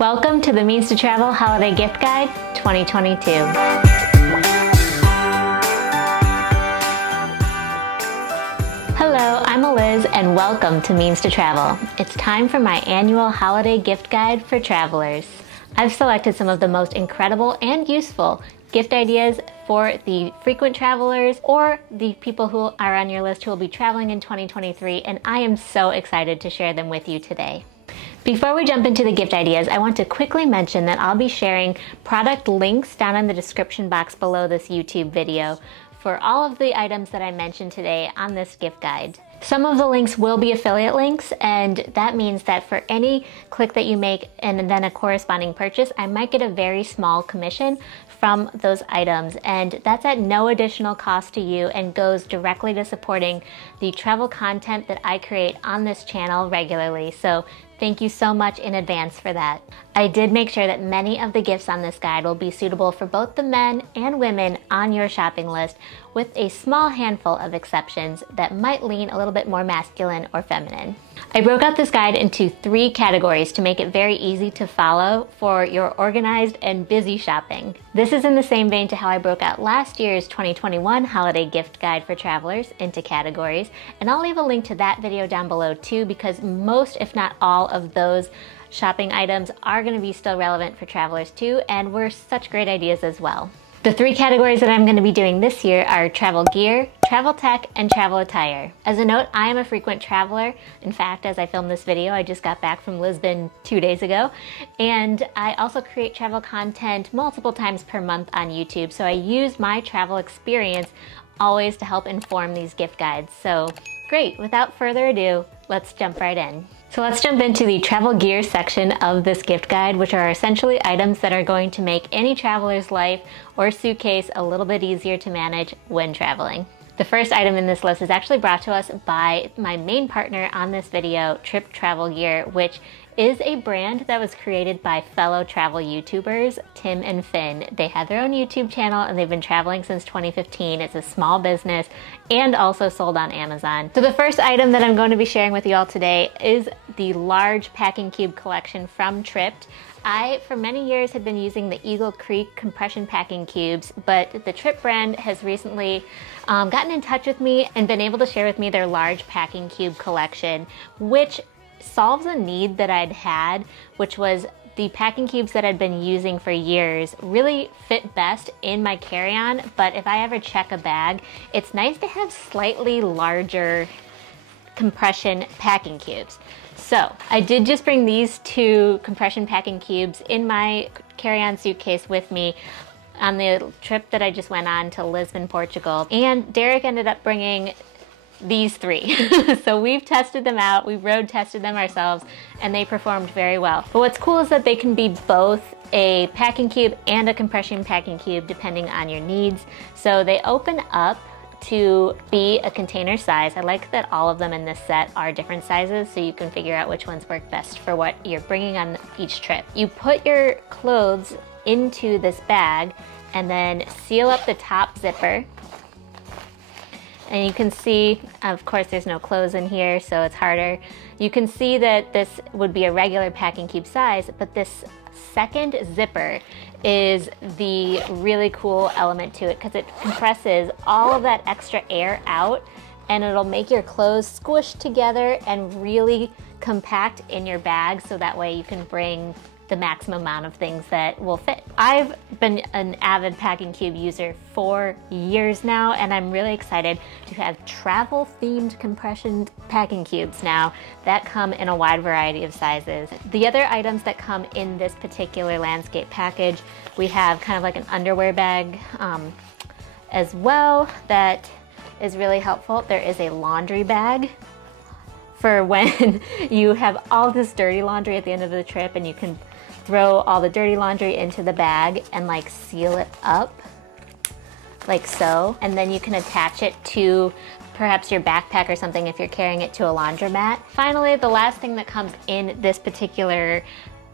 Welcome to the Means to Travel Holiday Gift Guide 2022. Hello, I'm Eliz and welcome to Means to Travel. It's time for my annual holiday gift guide for travelers. I've selected some of the most incredible and useful gift ideas for the frequent travelers or the people who are on your list who will be traveling in 2023, and I am so excited to share them with you today. Before we jump into the gift ideas, I want to quickly mention that I'll be sharing product links down in the description box below this YouTube video for all of the items that I mentioned today on this gift guide. Some of the links will be affiliate links, and that means that for any click that you make and then a corresponding purchase, I might get a very small commission from those items, and that's at no additional cost to you and goes directly to supporting the travel content that I create on this channel regularly. So thank you so much in advance for that. I did make sure that many of the gifts on this guide will be suitable for both the men and women on your shopping list, with a small handful of exceptions that might lean a little bit more masculine or feminine. I broke out this guide into 3 categories to make it very easy to follow for your organized and busy shopping. This is in the same vein to how I broke out last year's 2021 holiday gift guide for travelers into categories, and I'll leave a link to that video down below too, because most, if not all, of those shopping items are going to be still relevant for travelers too, and were such great ideas as well. The 3 categories that I'm going to be doing this year are travel gear, travel tech, and travel attire. As a note, I am a frequent traveler. In fact, as I film this video, I just got back from Lisbon 2 days ago, and I also create travel content multiple times per month on YouTube, so I use my travel experience always to help inform these gift guides. So great, without further ado, let's jump right in. So let's jump into the travel gear section of this gift guide, which are essentially items that are going to make any traveler's life or suitcase a little bit easier to manage when traveling. The first item in this list is actually brought to us by my main partner on this video, Trip Travel Gear, which is a brand that was created by fellow travel YouTubers, Tim and Finn. They have their own YouTube channel and they've been traveling since 2015. It's a small business and also sold on Amazon. So the first item that I'm going to be sharing with you all today is the large packing cube collection from Trip. I, for many years, had been using the Eagle Creek compression packing cubes, but the Trip brand has recently gotten in touch with me and been able to share with me their large packing cube collection, which solves a need that I'd had, which was the packing cubes that I'd been using for years really fit best in my carry-on, but if I ever check a bag, it's nice to have slightly larger compression packing cubes. So I did just bring these 2 compression packing cubes in my carry-on suitcase with me on the trip that I just went on to Lisbon, Portugal, and Derek ended up bringing these 3. So we've tested them out, we've road tested them ourselves, and they performed very well. But what's cool is that they can be both a packing cube and a compression packing cube depending on your needs. So they open up to be a container size. I like that all of them in this set are different sizes, so you can figure out which ones work best for what you're bringing on each trip. You put your clothes into this bag and then seal up the top zipper. And you can see, of course, there's no clothes in here, so it's harder. You can see that this would be a regular packing cube size, but this second zipper is the really cool element to it because it compresses all of that extra air out, and it'll make your clothes squish together and really compact in your bag, so that way you can bring the maximum amount of things that will fit. I've been an avid packing cube user for years now, and I'm really excited to have travel themed compression packing cubes now that come in a wide variety of sizes. The other items that come in this particular landscape package, we have kind of like an underwear bag as well that is really helpful. There is a laundry bag for when you have all this dirty laundry at the end of the trip and you can throw all the dirty laundry into the bag and like seal it up like so, and then you can attach it to perhaps your backpack or something if you're carrying it to a laundromat. Finally, the last thing that comes in this particular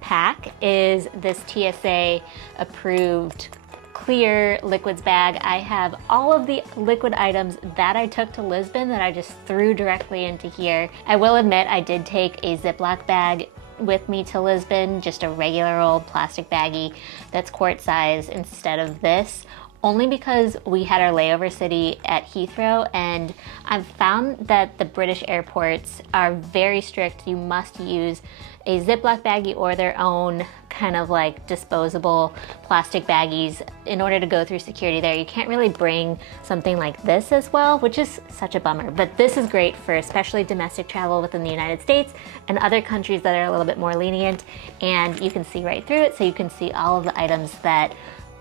pack is this TSA approved clear liquids bag. I have all of the liquid items that I took to Lisbon that I just threw directly into here. I will admit I did take a Ziploc bag with me to Lisbon, just a regular old plastic baggie that's quart size instead of this, only because we had our layover city at Heathrow, and I've found that the British airports are very strict. You must use a Ziploc baggie or their own kind of like disposable plastic baggies in order to go through security there. You can't really bring something like this as well, which is such a bummer. But this is great for especially domestic travel within the United States and other countries that are a little bit more lenient, and you can see right through it, so you can see all of the items that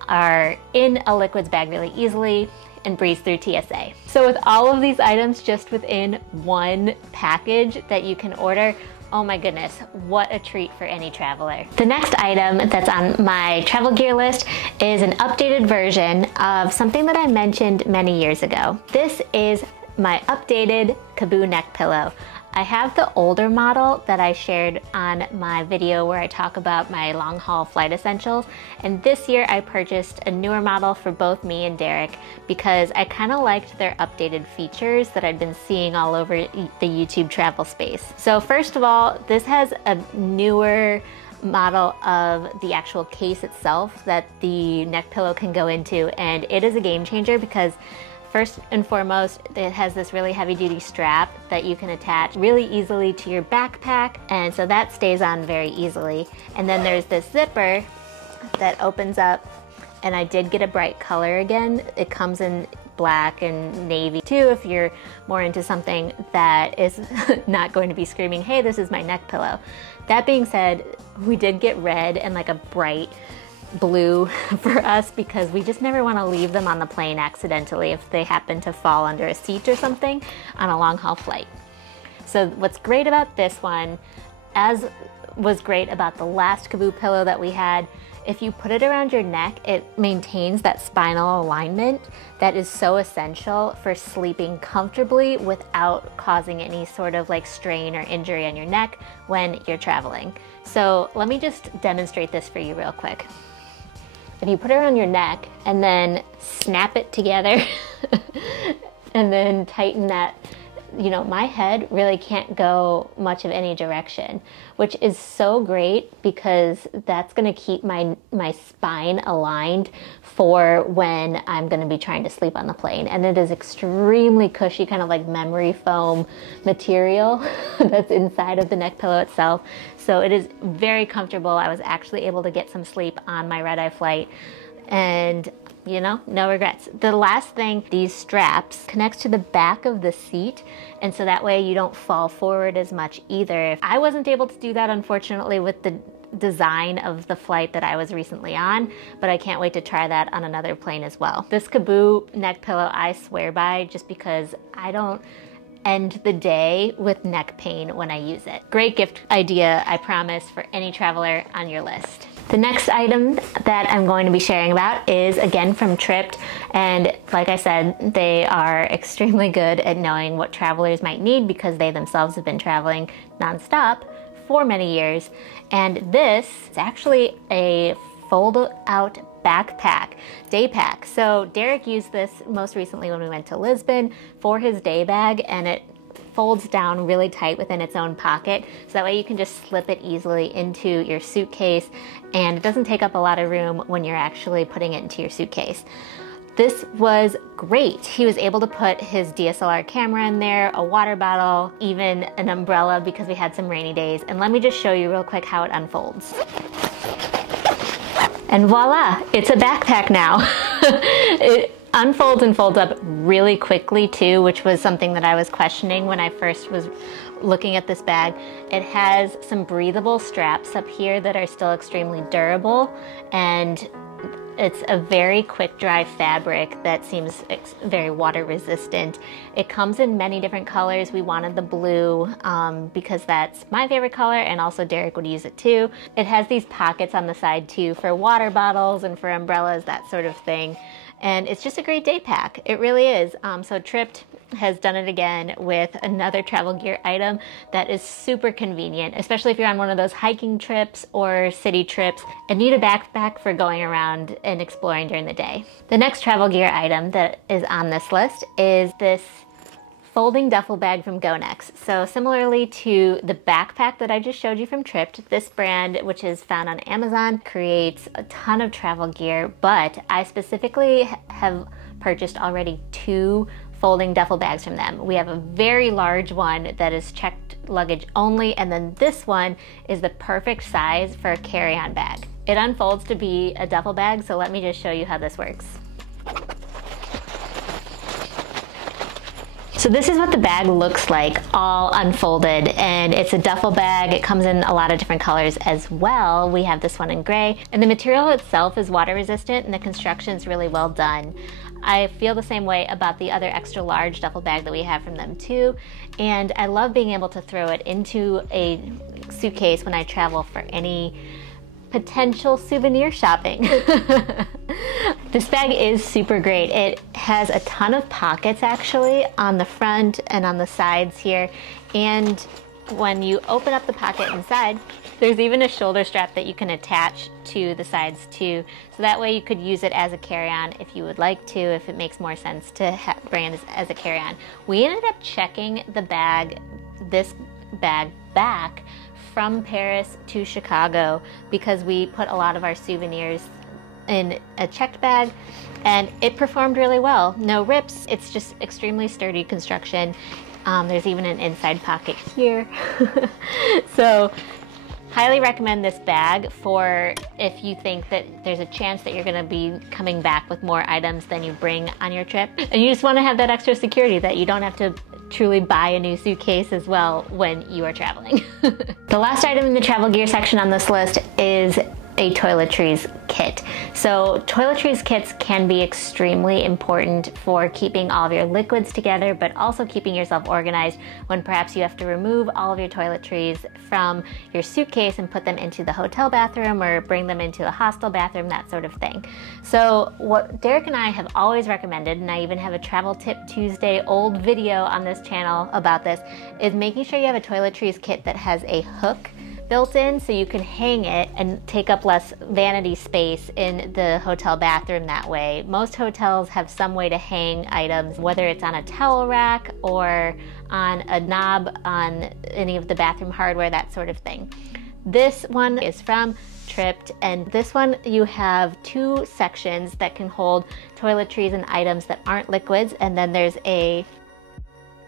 are in a liquids bag really easily and breeze through TSA. So with all of these items just within one package that you can order, oh my goodness, what a treat for any traveler. The next item that's on my travel gear list is an updated version of something that I mentioned many years ago. This is my updated Cabeau neck pillow. I have the older model that I shared on my video where I talk about my long haul flight essentials, and this year I purchased a newer model for both me and Derek because I kind of liked their updated features that I'd been seeing all over the YouTube travel space. So first of all, this has a newer model of the actual case itself that the neck pillow can go into, and it is a game changer because first and foremost, it has this really heavy duty strap that you can attach really easily to your backpack, and so that stays on very easily. And then there's this zipper that opens up, and I did get a bright color again. It comes in black and navy too if you're more into something that is not going to be screaming, hey, this is my neck pillow. That being said, we did get red and like a bright blue for us because we just never want to leave them on the plane accidentally if they happen to fall under a seat or something on a long haul flight. So what's great about this one, as was great about the last Cabeau pillow that we had, if you put it around your neck, it maintains that spinal alignment that is so essential for sleeping comfortably without causing any sort of like strain or injury on your neck when you're traveling. So let me just demonstrate this for you real quick. If you put it around your neck and then snap it together and then tighten that, you know, my head really can't go much of any direction, which is so great because that's going to keep my spine aligned for when I'm going to be trying to sleep on the plane. And it is extremely cushy, kind of like memory foam material that's inside of the neck pillow itself. So it is very comfortable. I was actually able to get some sleep on my red-eye flight, and you know, no regrets. The last thing, these straps connect to the back of the seat, and so that way you don't fall forward as much either. I wasn't able to do that, unfortunately, with the design of the flight that I was recently on, but I can't wait to try that on another plane as well. This Cabeau neck pillow I swear by just because I don't end the day with neck pain when I use it. Great gift idea, I promise, for any traveler on your list. The next item that I'm going to be sharing about is again from Tripped, and like I said, they are extremely good at knowing what travelers might need because they themselves have been traveling nonstop for many years. And this is actually a fold out backpack, day pack. So Derek used this most recently when we went to Lisbon for his day bag, and it folds down really tight within its own pocket, so that way you can just slip it easily into your suitcase, and it doesn't take up a lot of room when you're actually putting it into your suitcase. This was great. He was able to put his DSLR camera in there, a water bottle, even an umbrella because we had some rainy days. And let me just show you real quick how it unfolds. And voila, it's a backpack now. It unfolds and folds up really quickly too, which was something that I was questioning when I first was looking at this bag. It has some breathable straps up here that are still extremely durable, and it's a very quick dry fabric that seems very water resistant. It comes in many different colors. We wanted the blue because that's my favorite color, and also Derek would use it too. It has these pockets on the side too for water bottles and for umbrellas, that sort of thing. And it's just a great day pack. It really is. So Tripped has done it again with another travel gear item that is super convenient, especially if you're on one of those hiking trips or city trips and need a backpack for going around and exploring during the day. The next travel gear item that is on this list is this folding duffel bag from Gonex. So similarly to the backpack that I just showed you from Tripped, this brand, which is found on Amazon, creates a ton of travel gear, but I specifically have purchased already 2 folding duffel bags from them. We have a very large one that is checked luggage only, and then this one is the perfect size for a carry-on bag. It unfolds to be a duffel bag, so let me just show you how this works. So this is what the bag looks like, all unfolded, and it's a duffel bag. It comes in a lot of different colors as well. We have this one in gray, and the material itself is water resistant, and the construction is really well done. I feel the same way about the other extra large duffel bag that we have from them too, and I love being able to throw it into a suitcase when I travel for any potential souvenir shopping. This bag is super great. It has a ton of pockets actually on the front and on the sides here, and when you open up the pocket inside, there's even a shoulder strap that you can attach to the sides too, so that way you could use it as a carry-on if you would like to, if it makes more sense to bring it as a carry-on. We ended up checking this bag back from Paris to Chicago because we put a lot of our souvenirs in a checked bag, and it performed really well. No rips, it's just extremely sturdy construction. There's even an inside pocket here. So highly recommend this bag for if you think that there's a chance that you're gonna be coming back with more items than you bring on your trip, and you just wanna have that extra security that you don't have to truly buy a new suitcase as well when you are traveling. The last item in the travel gear section on this list is a toiletries kit. So toiletries kits can be extremely important for keeping all of your liquids together, but also keeping yourself organized when perhaps you have to remove all of your toiletries from your suitcase and put them into the hotel bathroom or bring them into a hostel bathroom, that sort of thing. So what Derek and I have always recommended, and I even have a Travel Tip Tuesday old video on this channel about this, is making sure you have a toiletries kit that has a hook built in so you can hang it and take up less vanity space in the hotel bathroom that way. Most hotels have some way to hang items, whether it's on a towel rack or on a knob on any of the bathroom hardware, that sort of thing. This one is from Tripped, and this one you have 2 sections that can hold toiletries and items that aren't liquids, and then there's a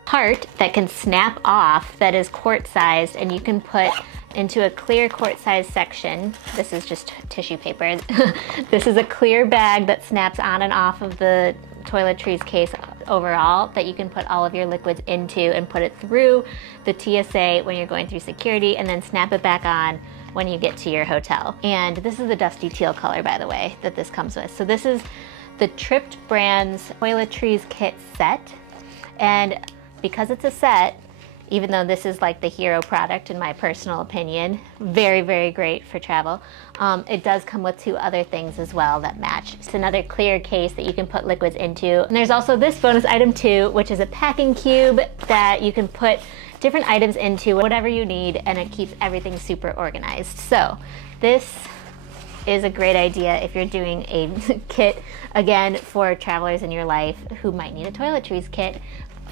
part that can snap off that is quart sized, and you can put into a clear quart size section. This is just tissue paper. This is a clear bag that snaps on and off of the toiletries case overall that you can put all of your liquids into and put it through the TSA when you're going through security, and then snap it back on when you get to your hotel. And this is the dusty teal color, by the way, that this comes with. So this is the Tripped brand's toiletries kit set, and because it's a set, even though this is like the hero product in my personal opinion, very, very great for travel, it does come with 2 other things as well that match. It's another clear case that you can put liquids into. And there's also this bonus item too, which is a packing cube that you can put different items into, whatever you need, and it keeps everything super organized. So this is a great idea if you're doing a kit, again, for travelers in your life who might need a toiletries kit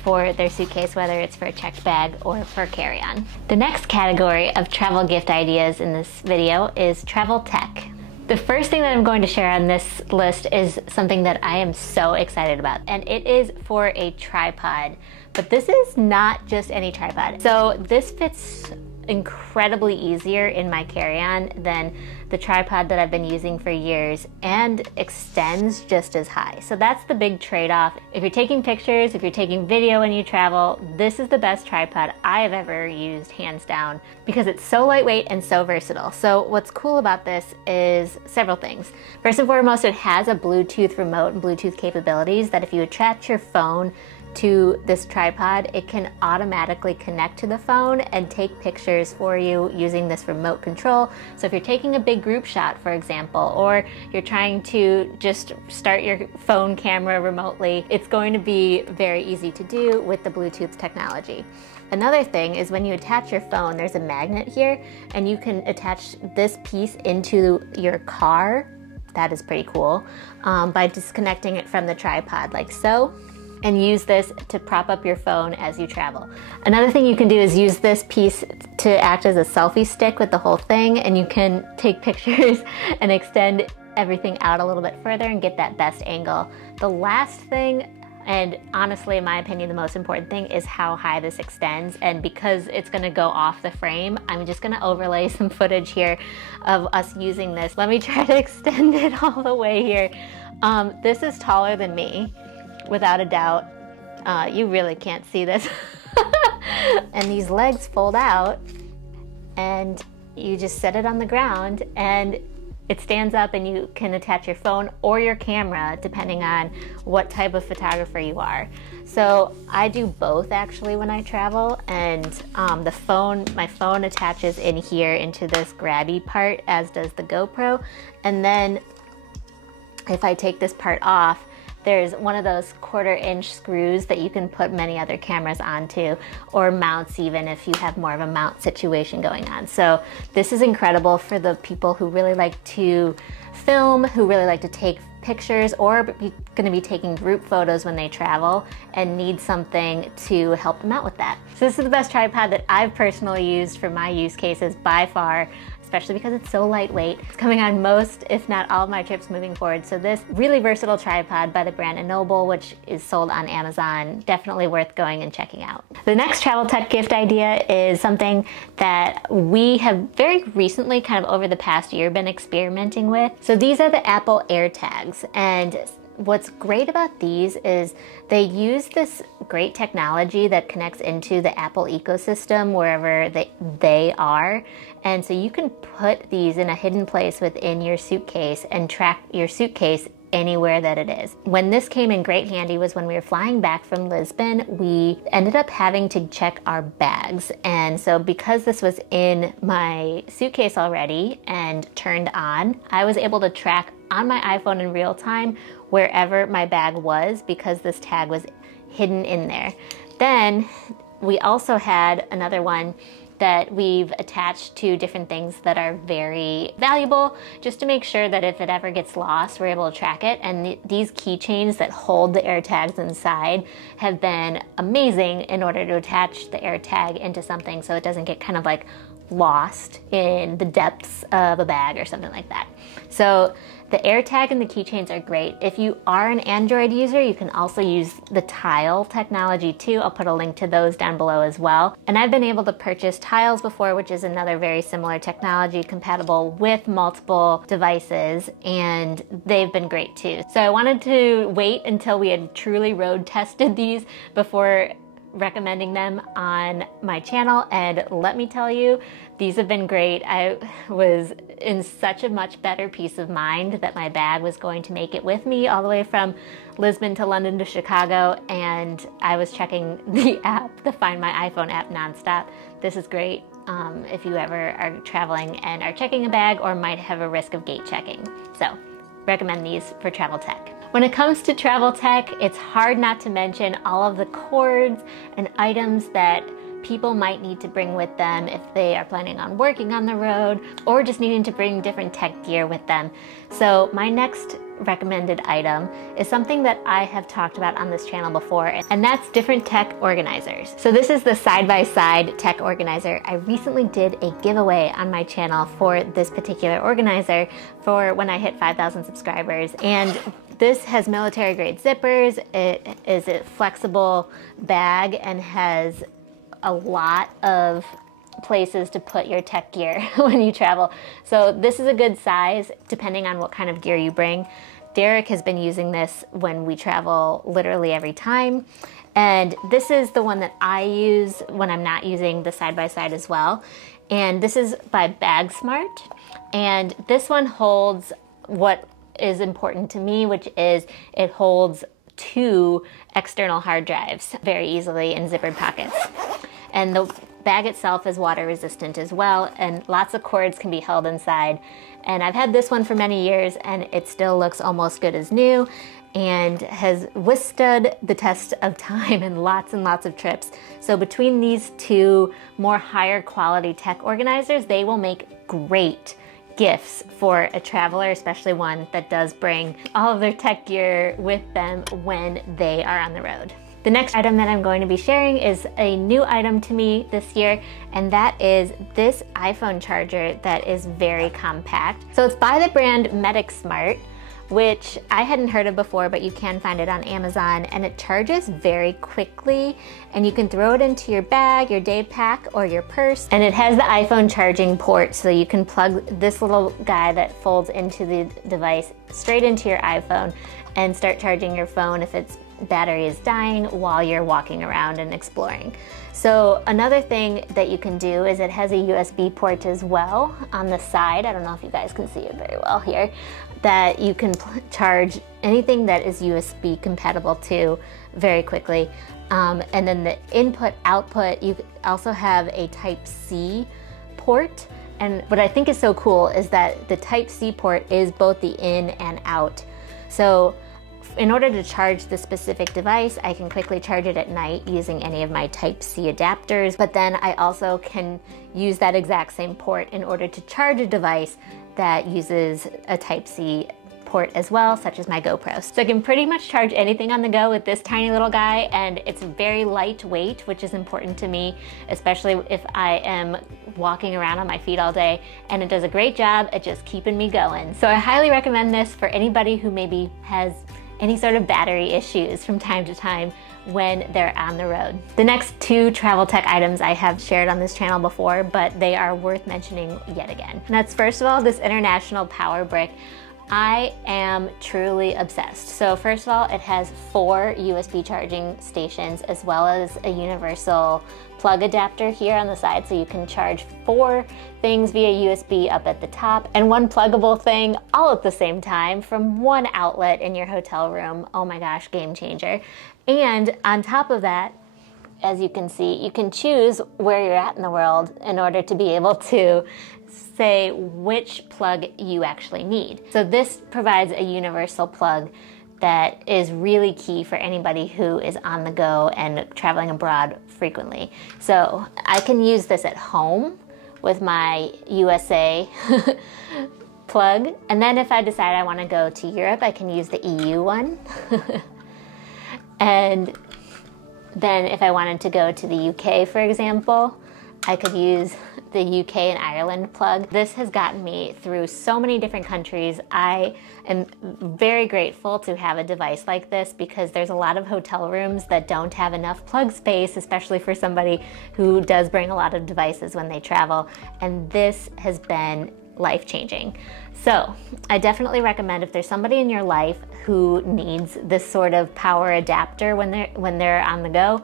for their suitcase, whether it's for a checked bag or for carry-on. The next category of travel gift ideas in this video is travel tech. The first thing that I'm going to share on this list is something that I am so excited about, and it is for a tripod. But this is not just any tripod. So this fits incredibly easier in my carry-on than the tripod that I've been using for years, and extends just as high. So that's the big trade-off. If you're taking pictures, if you're taking video when you travel, this is the best tripod I have ever used, hands down, because it's so lightweight and so versatile. So what's cool about this is several things. First and foremost, it has a Bluetooth remote and Bluetooth capabilities that if you attach your phone to this tripod, it can automatically connect to the phone and take pictures for you using this remote control. So if you're taking a big group shot, for example, or you're trying to just start your phone camera remotely, it's going to be very easy to do with the Bluetooth technology. Another thing is when you attach your phone, there's a magnet here, and you can attach this piece into your car. That is pretty cool, by disconnecting it from the tripod like so. and use this to prop up your phone as you travel. Another thing you can do is use this piece to act as a selfie stick with the whole thing, and you can take pictures and extend everything out a little bit further and get that best angle. The last thing, and honestly in my opinion the most important thing, is how high this extends. And because it's gonna go off the frame, I'm just gonna overlay some footage here of us using this. Let me try to extend it all the way here. This is taller than me, without a doubt. You really can't see this. And these legs fold out and you just set it on the ground and it stands up, and you can attach your phone or your camera depending on what type of photographer you are. So I do both actually when I travel, and my phone attaches in here into this grabby part, as does the GoPro. And then if I take this part off, there's one of those 1/4-inch screws that you can put many other cameras onto, or mounts even if you have more of a mount situation going on. So this is incredible for the people who really like to film, who really like to take pictures, or gonna be taking group photos when they travel and need something to help them out with that. So this is the best tripod that I've personally used for my use cases by far, especially because it's so lightweight. It's coming on most, if not all, of my trips moving forward. So this really versatile tripod by the brand Andobil, which is sold on Amazon, definitely worth going and checking out. The next travel tech gift idea is something that we have very recently, kind of over the past year, been experimenting with. So these are the Apple AirTags, and what's great about these is they use this great technology that connects into the Apple ecosystem wherever they are. And so you can put these in a hidden place within your suitcase and track your suitcase anywhere that it is. When this came in great handy was when we were flying back from Lisbon. We ended up having to check our bags. And so because this was in my suitcase already and turned on, I was able to track on my iPhone in real time wherever my bag was, because this tag was hidden in there. Then we also had another one that we've attached to different things that are very valuable, just to make sure that if it ever gets lost, we're able to track it. And these keychains that hold the AirTags inside have been amazing in order to attach the AirTag into something so it doesn't get kind of like lost in the depths of a bag or something like that. So the AirTag and the keychains are great. If you are an Android user, you can also use the Tile technology too. I'll put a link to those down below as well. And I've been able to purchase Tiles before, which is another very similar technology compatible with multiple devices, and they've been great too. So I wanted to wait until we had truly road tested these before recommending them on my channel, and let me tell you, these have been great. I was in such a much better peace of mind that my bag was going to make it with me all the way from Lisbon to London to Chicago, and I was checking the app, the Find My iPhone app, nonstop. This is great if you ever are traveling and are checking a bag or might have a risk of gate checking. So recommend these for travel tech. When it comes to travel tech, it's hard not to mention all of the cords and items that people might need to bring with them if they are planning on working on the road or just needing to bring different tech gear with them. So my next recommended item is something that I have talked about on this channel before, and that's different tech organizers. So this is the side-by-side tech organizer. I recently did a giveaway on my channel for this particular organizer for when I hit 5,000 subscribers, and this has military grade zippers. It is a flexible bag and has a lot of places to put your tech gear when you travel. So this is a good size depending on what kind of gear you bring. Derek has been using this when we travel literally every time. And this is the one that I use when I'm not using the side-by-side as well. And this is by Bagsmart. And this one holds what is important to me, which is it holds 2 external hard drives very easily in zippered pockets. And the bag itself is water resistant as well, and lots of cords can be held inside. And I've had this one for many years and it still looks almost good as new and has withstood the test of time and lots of trips. So between these 2 more higher quality tech organizers, they will make great gifts for a traveler, especially one that does bring all of their tech gear with them when they are on the road. The next item that I'm going to be sharing is a new item to me this year, and that is this iPhone charger that is very compact. So it's by the brand Metecsmart, which I hadn't heard of before, but you can find it on Amazon, and it charges very quickly, and you can throw it into your bag, your day pack, or your purse. And it has the iPhone charging port, so you can plug this little guy that folds into the device straight into your iPhone and start charging your phone if its battery is dying while you're walking around and exploring. So another thing that you can do is it has a USB port as well on the side. I don't know if you guys can see it very well here, that you can charge anything that is USB compatible to very quickly. And then the input output, you also have a Type-C port. And what I think is so cool is that the Type-C port is both the in and out. So in order to charge the specific device, I can quickly charge it at night using any of my Type-C adapters, but then I also can use that exact same port in order to charge a device that uses a Type-C port as well, such as my GoPro. So I can pretty much charge anything on the go with this tiny little guy, and it's very lightweight, which is important to me, especially if I am walking around on my feet all day, and it does a great job at just keeping me going. So I highly recommend this for anybody who maybe has any sort of battery issues from time to time when they're on the road. The next two travel tech items I have shared on this channel before, but they are worth mentioning yet again. And that's first of all, this international power brick. I am truly obsessed. So first of all, it has 4 USB charging stations as well as a universal plug adapter here on the side, so you can charge 4 things via USB up at the top and 1 pluggable thing all at the same time from 1 outlet in your hotel room. Oh my gosh, game changer. And on top of that, as you can see, you can choose where you're at in the world in order to be able to say which plug you actually need. So this provides a universal plug that is really key for anybody who is on the go and traveling abroad frequently. So I can use this at home with my USA plug, and then if I decide I want to go to Europe, I can use the EU one. And then if I wanted to go to the UK, for example, I could use the UK and Ireland plug. This has gotten me through so many different countries. I am very grateful to have a device like this because there's a lot of hotel rooms that don't have enough plug space, especially for somebody who does bring a lot of devices when they travel, and this has been life-changing. So I definitely recommend if there's somebody in your life who needs this sort of power adapter when they're on the go,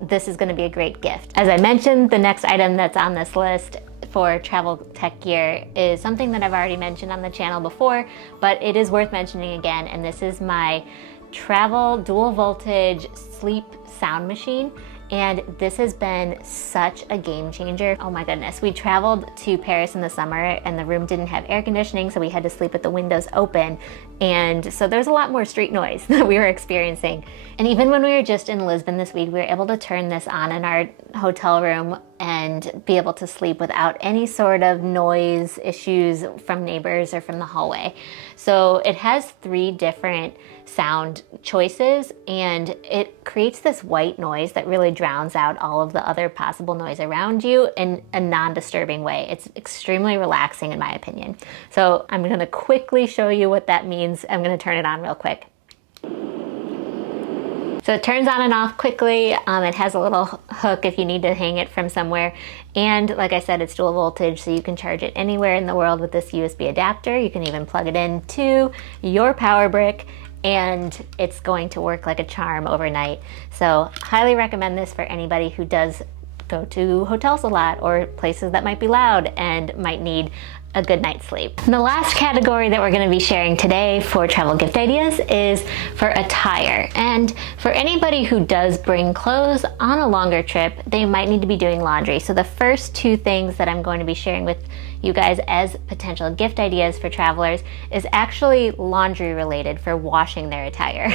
this is going to be a great gift. As I mentioned, the next item that's on this list for travel tech gear is something that I've already mentioned on the channel before, but it is worth mentioning again, and this is my travel dual voltage sleep sound machine. And this has been such a game changer. Oh my goodness. We traveled to Paris in the summer and the room didn't have air conditioning, so we had to sleep with the windows open. And so there's a lot more street noise that we were experiencing. And even when we were just in Lisbon this week, we were able to turn this on in our hotel room and be able to sleep without any sort of noise issues from neighbors or from the hallway. So it has 3 different sound choices, and it creates this white noise that really drowns out all of the other possible noise around you in a non-disturbing way. It's extremely relaxing in my opinion. So I'm going to quickly show you what that means. I'm going to turn it on real quick. So it turns on and off quickly. It has a little hook if you need to hang it from somewhere. And like I said, it's dual voltage, so you can charge it anywhere in the world with this USB adapter. You can even plug it into your power brick, and it's going to work like a charm overnight. So highly recommend this for anybody who does go to hotels a lot or places that might be loud and might need a good night's sleep. And the last category that we're going to be sharing today for travel gift ideas is for attire. And for anybody who does bring clothes on a longer trip, they might need to be doing laundry. So the first 2 things that I'm going to be sharing with you guys as potential gift ideas for travelers is actually laundry related for washing their attire.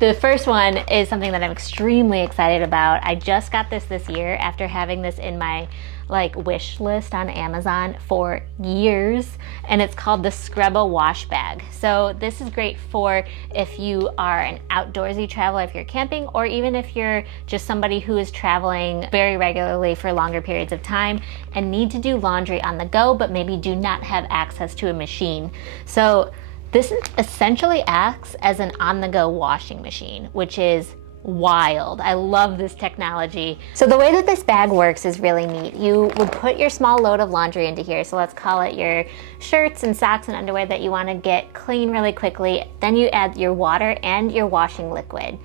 The first one is something that I'm extremely excited about. I just got this year after having this in my like wish list on Amazon for years, and it's called the Scrubba Wash Bag. So this is great for if you are an outdoorsy traveler, if you're camping, or even if you're just somebody who is traveling very regularly for longer periods of time and need to do laundry on the go, but maybe do not have access to a machine. So this essentially acts as an on-the-go washing machine, which is wild. I love this technology. So the way that this bag works is really neat. You would put your small load of laundry into here. So let's call it your shirts and socks and underwear that you want to get clean really quickly. Then you add your water and your washing liquid.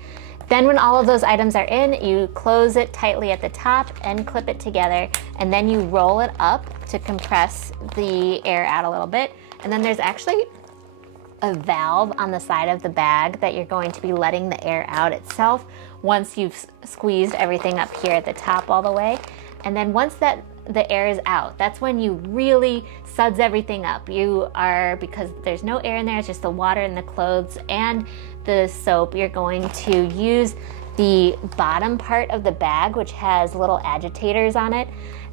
Then when all of those items are in, you close it tightly at the top and clip it together, and then you roll it up to compress the air out a little bit. And then there's actually a valve on the side of the bag that you're going to be letting the air out itself once you've squeezed everything up here at the top all the way. And then once the air is out, that's when you really suds everything up. Because there's no air in there, it's just the water and the clothes and the soap, you're going to use the bottom part of the bag, which has little agitators on it,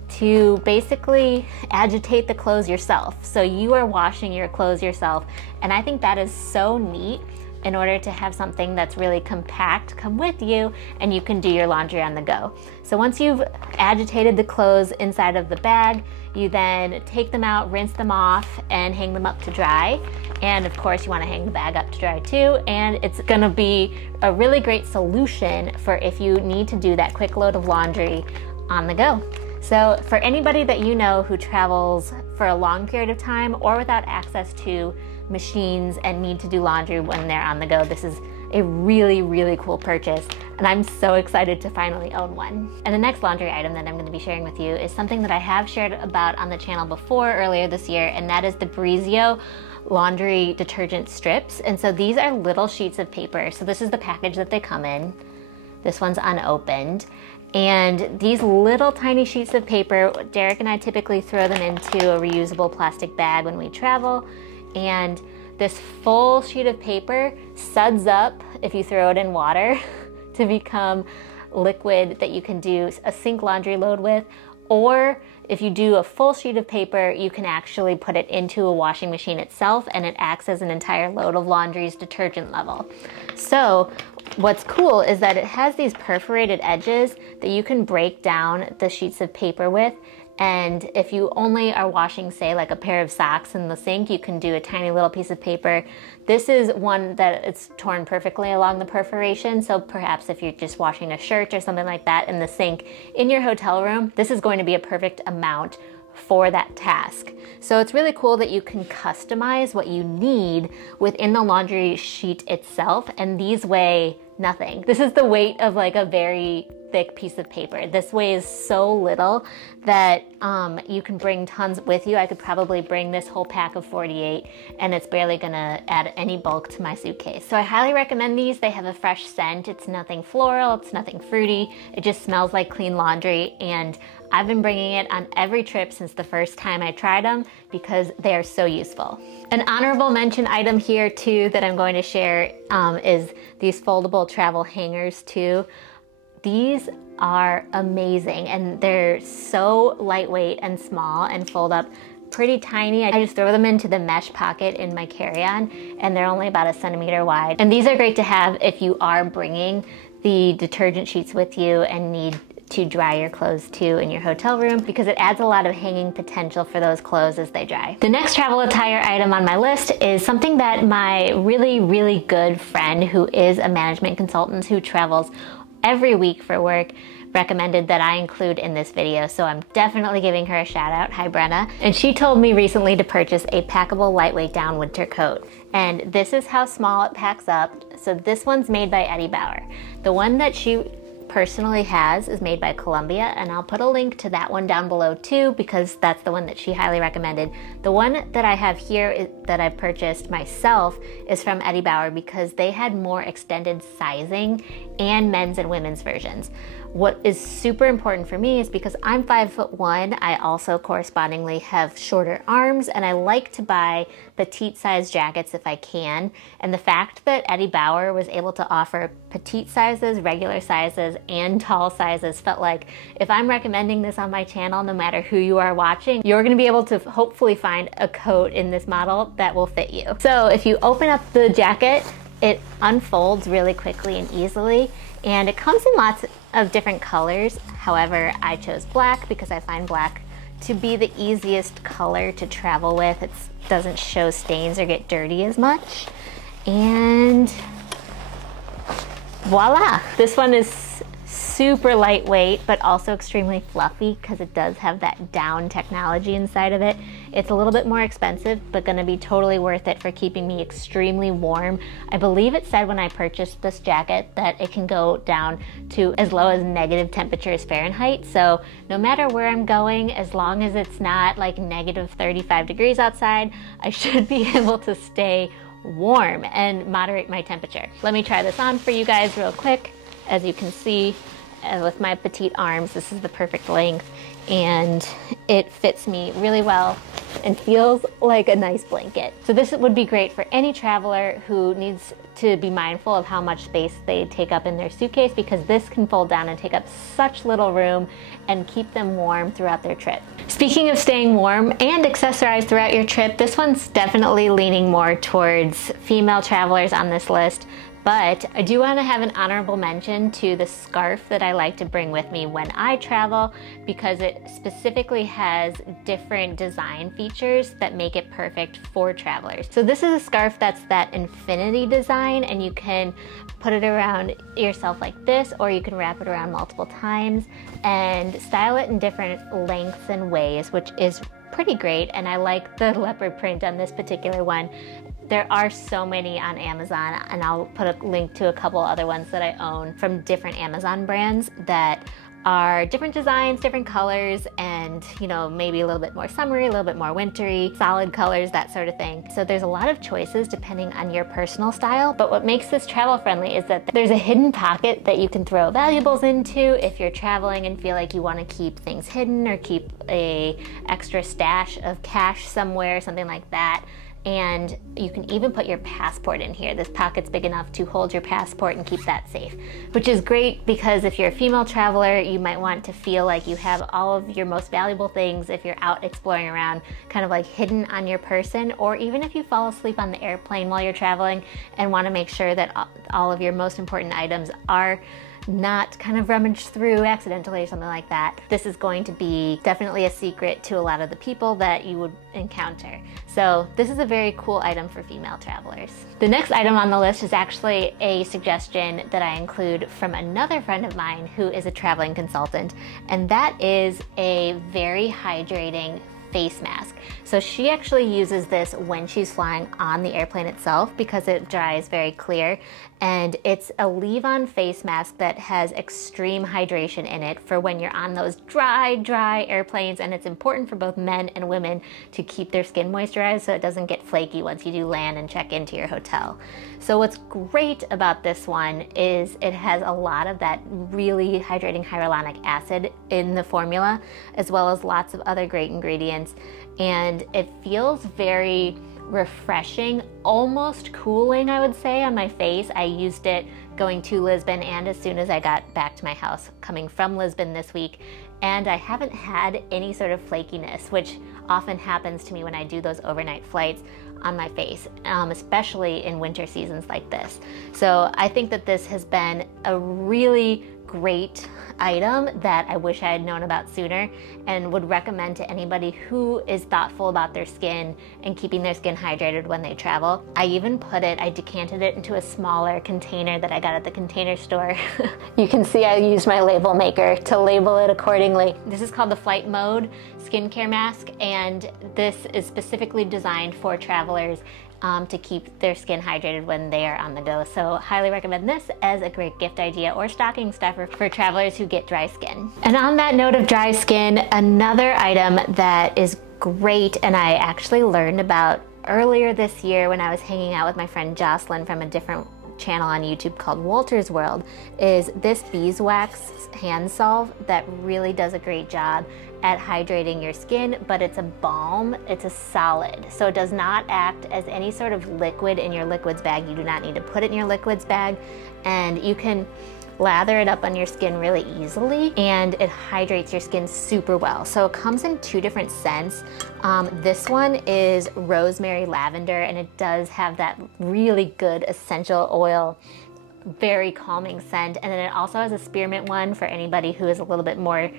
to basically agitate the clothes yourself. So you are washing your clothes yourself. And I think that is so neat in order to have something that's really compact come with you and you can do your laundry on the go. So once you've agitated the clothes inside of the bag, you then take them out, rinse them off, and hang them up to dry. And of course you want to hang the bag up to dry too, and it's going to be a really great solution for if you need to do that quick load of laundry on the go. So for anybody that you know who travels for a long period of time or without access to machines and need to do laundry when they're on the go, this is a really, really cool purchase, and I'm so excited to finally own one. And the next laundry item that I'm going to be sharing with you is something that I have shared about on the channel before earlier this year, and that is the Breezeo laundry detergent strips. And so these are little sheets of paper. So this is the package that they come in. This one's unopened. And these little tiny sheets of paper, Derek and I typically throw them into a reusable plastic bag when we travel. And this full sheet of paper suds up if you throw it in water to become liquid that you can do a sink laundry load with. Or if you do a full sheet of paper, you can actually put it into a washing machine itself, and it acts as an entire load of laundry's detergent level. So what's cool is that it has these perforated edges that you can break down the sheets of paper with. And if you only are washing, say, like a pair of socks in the sink, you can do a tiny little piece of paper. This is one that it's torn perfectly along the perforation. So perhaps if you're just washing a shirt or something like that in the sink in your hotel room, this is going to be a perfect amount for that task. So it's really cool that you can customize what you need within the laundry sheet itself, and these weigh nothing. This is the weight of like a very thick piece of paper. This weighs so little that you can bring tons with you. I could probably bring this whole pack of 48 and it's barely gonna add any bulk to my suitcase. So I highly recommend these. They have a fresh scent. It's nothing floral, it's nothing fruity. It just smells like clean laundry, and I've been bringing it on every trip since the first time I tried them because they are so useful. An honorable mention item here too that I'm going to share is these foldable travel hangers too. These are amazing, and they're so lightweight and small and fold up pretty tiny. I just throw them into the mesh pocket in my carry-on, and they're only about 1 centimeter wide. And these are great to have if you are bringing the detergent sheets with you and need to dry your clothes too in your hotel room, because it adds a lot of hanging potential for those clothes as they dry. The next travel attire item on my list is something that my really, really good friend who is a management consultant who travels every week for work recommended that I include in this video, so I'm definitely giving her a shout out. Hi Brenna. And she told me recently to purchase a packable lightweight down winter coat, and this is how small it packs up. So this one's made by Bauer. The one that she personally has is made by Columbia, and I'll put a link to that one down below too, because that's the one that she highly recommended. The one that I have here that I purchased myself is from Bauer because they had more extended sizing and men's and women's versions. What is super important for me is because I'm 5'1", I also correspondingly have shorter arms, and I like to buy petite size jackets if I can. And the fact that Eddie Bauer was able to offer petite sizes, regular sizes, and tall sizes felt like if I'm recommending this on my channel, no matter who you are watching, you're gonna be able to hopefully find a coat in this model that will fit you. So if you open up the jacket, it unfolds really quickly and easily, and it comes in lots of different colors. However, I chose black because I find black to be the easiest color to travel with. It doesn't show stains or get dirty as much. And voila! This one is super lightweight, but also extremely fluffy because it does have that down technology inside of it. It's a little bit more expensive, but gonna be totally worth it for keeping me extremely warm. I believe it said when I purchased this jacket that it can go down to as low as negative temperatures Fahrenheit. So no matter where I'm going, as long as it's not like negative 35 degrees outside, I should be able to stay warm and moderate my temperature. Let me try this on for you guys real quick. As you can see, with my petite arms, this is the perfect length, and it fits me really well and feels like a nice blanket. So this would be great for any traveler who needs to be mindful of how much space they take up in their suitcase, because this can fold down and take up such little room and keep them warm throughout their trip. Speaking of staying warm and accessorized throughout your trip, this one's definitely leaning more towards female travelers on this list. But I do want to have an honorable mention to the scarf that I like to bring with me when I travel, because it specifically has different design features that make it perfect for travelers. So this is a scarf that's that infinity design, and you can put it around yourself like this, or you can wrap it around multiple times and style it in different lengths and ways, which is pretty great. And I like the leopard print on this particular one. There are so many on Amazon, and I'll put a link to a couple other ones that I own from different Amazon brands that are different designs, different colors, and you know, maybe a little bit more summery, a little bit more wintry, solid colors, that sort of thing. So there's a lot of choices depending on your personal style, but what makes this travel friendly is that there's a hidden pocket that you can throw valuables into if you're traveling and feel like you want to keep things hidden or keep a extra stash of cash somewhere, something like that. And you can even put your passport in here. This pocket's big enough to hold your passport and keep that safe, which is great because if you're a female traveler, you might want to feel like you have all of your most valuable things if you're out exploring around, kind of like hidden on your person, or even if you fall asleep on the airplane while you're traveling and want to make sure that all of your most important items are not kind of rummaged through accidentally or something like that. This is going to be definitely a secret to a lot of the people that you would encounter. So this is a very cool item for female travelers. The next item on the list is actually a suggestion that I include from another friend of mine who is a traveling consultant, and that is a very hydrating face mask. So she actually uses this when she's flying on the airplane itself because it dries very clear, and it's a leave-on face mask that has extreme hydration in it for when you're on those dry airplanes, and it's important for both men and women to keep their skin moisturized so it doesn't get flaky once you do land and check into your hotel. So what's great about this one is it has a lot of that really hydrating hyaluronic acid in the formula, as well as lots of other great ingredients, and it feels very refreshing, almost cooling, I would say, on my face. I used it going to Lisbon and as soon as I got back to my house coming from Lisbon this week, and I haven't had any sort of flakiness, which often happens to me when I do those overnight flights on my face, especially in winter seasons like this. So I think that this has been a really great item that I wish I had known about sooner, and would recommend to anybody who is thoughtful about their skin and keeping their skin hydrated when they travel. I even I decanted it into a smaller container that I got at the Container Store. You can see I used my label maker to label it accordingly. This is called the Flight Mode Skincare Mask, and this is specifically designed for travelers to keep their skin hydrated when they are on the go. So highly recommend this as a great gift idea or stocking stuffer for travelers who get dry skin. And on that note of dry skin, another item that is great and I actually learned about earlier this year when I was hanging out with my friend Jocelyn from a different channel on YouTube called Walter's World, is this beeswax hand salve that really does a great job at hydrating your skin, but it's a balm, it's a solid. So it does not act as any sort of liquid in your liquids bag. You do not need to put it in your liquids bag, and you can lather it up on your skin really easily, and it hydrates your skin super well. So it comes in 2 different scents. This one is Rosemary Lavender, and it does have that really good essential oil, very calming scent. And then it also has a spearmint one for anybody who is a little bit more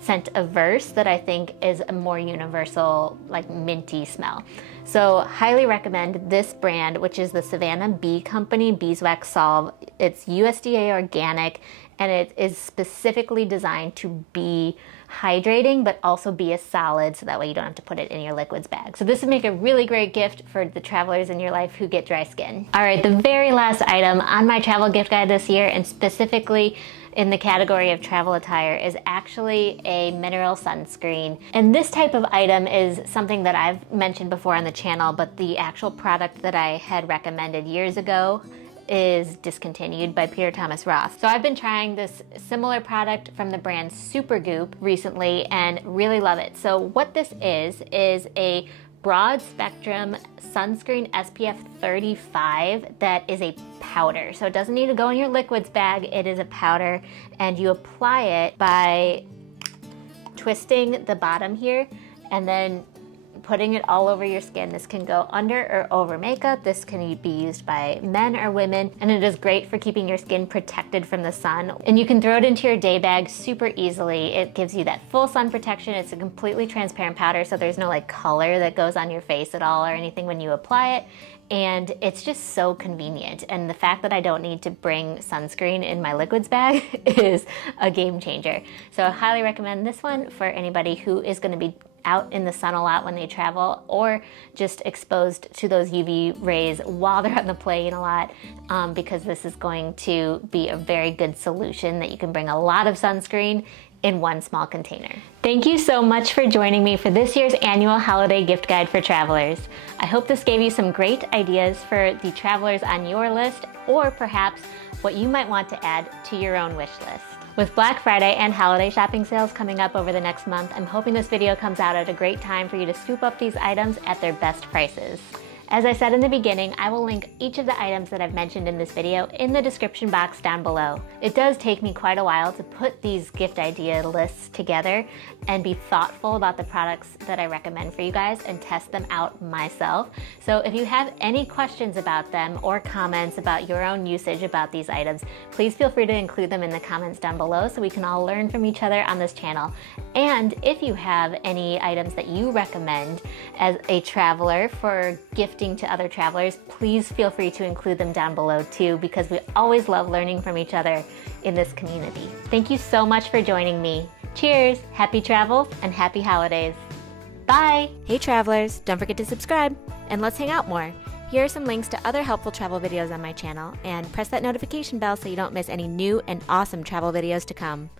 scent averse, that I think is a more universal, like minty smell. So highly recommend this brand, which is the Savannah Bee Company Beeswax Salve. It's USDA organic, and it is specifically designed to be hydrating, but also be a solid, so that way you don't have to put it in your liquids bag. So this would make a really great gift for the travelers in your life who get dry skin. All right, the very last item on my travel gift guide this year, and specifically in the category of travel attire, is actually a mineral sunscreen. And this type of item is something that I've mentioned before on the channel, but the actual product that I had recommended years ago is discontinued by Peter Thomas Roth. So I've been trying this similar product from the brand Supergoop recently and really love it. So what this is a broad spectrum sunscreen SPF 35 that is a powder. So it doesn't need to go in your liquids bag, it is a powder, and you apply it by twisting the bottom here and then putting it all over your skin. This can go under or over makeup. This can be used by men or women, and it is great for keeping your skin protected from the sun. And you can throw it into your day bag super easily. It gives you that full sun protection. It's a completely transparent powder, so there's no like color that goes on your face at all or anything when you apply it. And it's just so convenient. And the fact that I don't need to bring sunscreen in my liquids bag is a game changer. So I highly recommend this one for anybody who is going to be out in the sun a lot when they travel, or just exposed to those UV rays while they're on the plane a lot, because this is going to be a very good solution that you can bring a lot of sunscreen in one small container. Thank you so much for joining me for this year's annual holiday gift guide for travelers. I hope this gave you some great ideas for the travelers on your list, or perhaps what you might want to add to your own wish list. With Black Friday and holiday shopping sales coming up over the next month, I'm hoping this video comes out at a great time for you to scoop up these items at their best prices. As I said in the beginning, I will link each of the items that I've mentioned in this video in the description box down below. It does take me quite a while to put these gift idea lists together and be thoughtful about the products that I recommend for you guys and test them out myself. So if you have any questions about them or comments about your own usage about these items, please feel free to include them in the comments down below so we can all learn from each other on this channel. And if you have any items that you recommend as a traveler for gifting to other travelers, please feel free to include them down below too, because we always love learning from each other in this community. Thank you so much for joining me. Cheers, happy travels, and happy holidays. Bye! Hey travelers, don't forget to subscribe, and let's hang out more. Here are some links to other helpful travel videos on my channel, and press that notification bell so you don't miss any new and awesome travel videos to come.